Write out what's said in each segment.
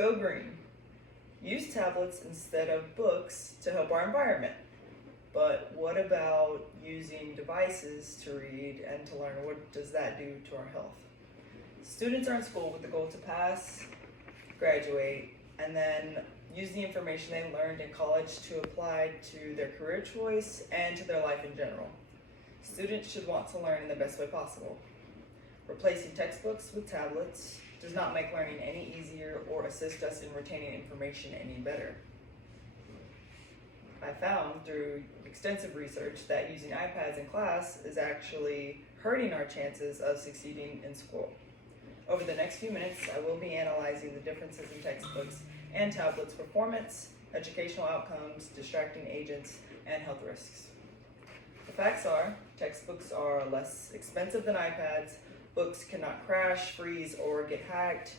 Go green. Use tablets instead of books to help our environment. But what about using devices to read and to learn? What does that do to our health? Students are in school with the goal to pass, graduate, and then use the information they learned in college to apply to their career choice and to their life in general. Students should want to learn in the best way possible. Replacing textbooks with tablets does not make learning any easier or assist us in retaining information any better. I found through extensive research that using iPads in class is actually hurting our chances of succeeding in school. Over the next few minutes, I will be analyzing the differences in textbooks and tablets' performance, educational outcomes, distracting agents, and health risks. The facts are, textbooks are less expensive than iPads, books cannot crash, freeze, or get hacked,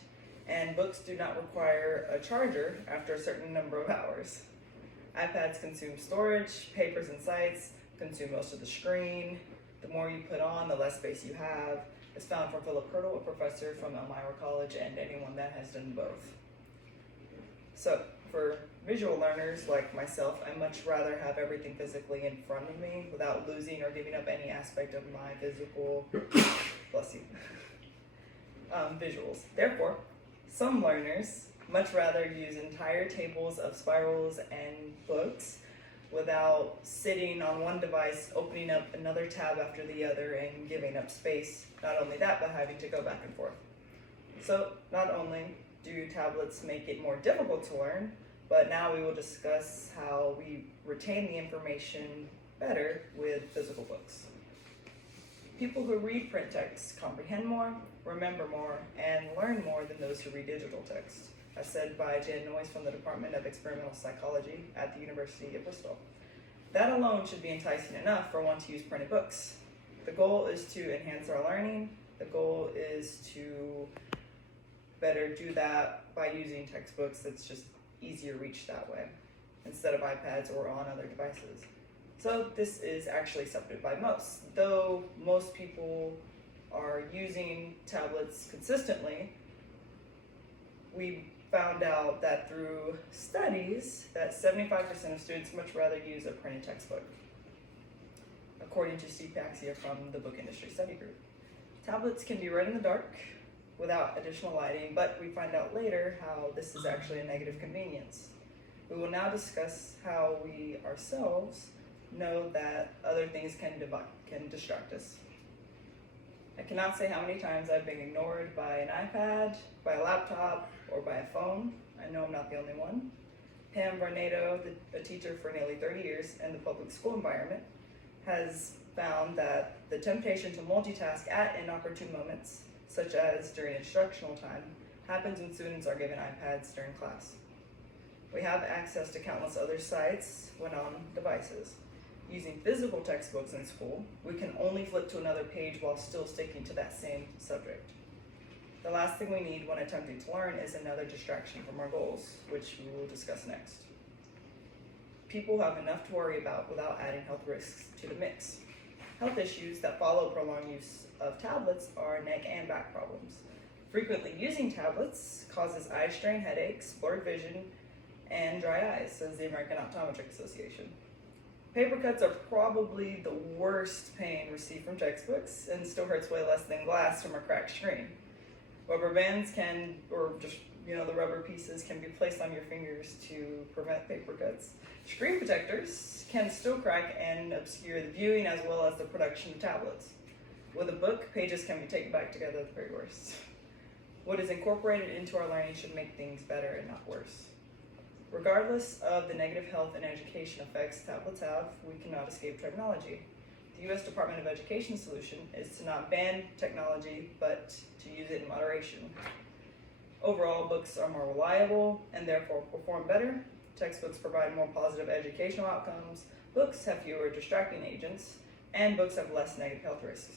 and books do not require a charger after a certain number of hours. iPads consume storage, papers and sites consume most of the screen. The more you put on, the less space you have. It's found from Philip Hurdle, a professor from Elmira College, and anyone that has done both. So, for visual learners like myself, I much rather have everything physically in front of me without losing or giving up any aspect of my physical, bless you, visuals. Therefore, some learners much rather use entire tables of spirals and books without sitting on one device, opening up another tab after the other, and giving up space. Not only that, but having to go back and forth. So not only do tablets make it more difficult to learn, but now we will discuss how we retain the information better with physical books. People who read print text comprehend more, remember more, and learn more than those who read digital text, as said by Jan Noyes from the Department of Experimental Psychology at the University of Bristol. That alone should be enticing enough for one to use printed books. The goal is to enhance our learning. The goal is to better do that by using textbooks that's just easier reach that way, instead of iPads or on other devices. So this is actually accepted by most. Though most people are using tablets consistently, we found out that through studies that 75% of students much rather use a printed textbook, according to Steve Paxia from the Book Industry Study Group. Tablets can be read in the dark without additional lighting, but we find out later how this is actually a negative convenience. We will now discuss how we ourselves know that other things can distract us. I cannot say how many times I've been ignored by an iPad, by a laptop, or by a phone. I know I'm not the only one. Pam Varnado, a teacher for nearly 30 years in the public school environment, has found that the temptation to multitask at inopportune moments, such as during instructional time, happens when students are given iPads during class. We have access to countless other sites when on devices. Using physical textbooks in school, we can only flip to another page while still sticking to that same subject. The last thing we need when attempting to learn is another distraction from our goals, which we will discuss next. People have enough to worry about without adding health risks to the mix. Health issues that follow prolonged use of tablets are neck and back problems. Frequently using tablets causes eye strain, headaches, blurred vision, and dry eyes, says the American Optometric Association. Paper cuts are probably the worst pain received from textbooks and still hurts way less than glass from a cracked screen. Rubber bands the rubber pieces can be placed on your fingers to prevent paper cuts. Screen protectors can still crack and obscure the viewing as well as the production of tablets. With a book, pages can be taken back together at the very worst. What is incorporated into our learning should make things better and not worse. Regardless of the negative health and education effects tablets have, we cannot escape technology. The U.S. Department of Education solution is to not ban technology, but to use it in moderation. Overall, books are more reliable and therefore perform better. Textbooks provide more positive educational outcomes. Books have fewer distracting agents, and books have less negative health risks.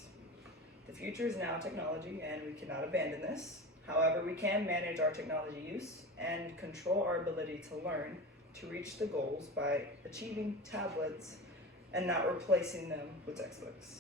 The future is now technology, and we cannot abandon this. However, we can manage our technology use and control our ability to learn to reach the goals by achieving tablets and not replacing them with textbooks.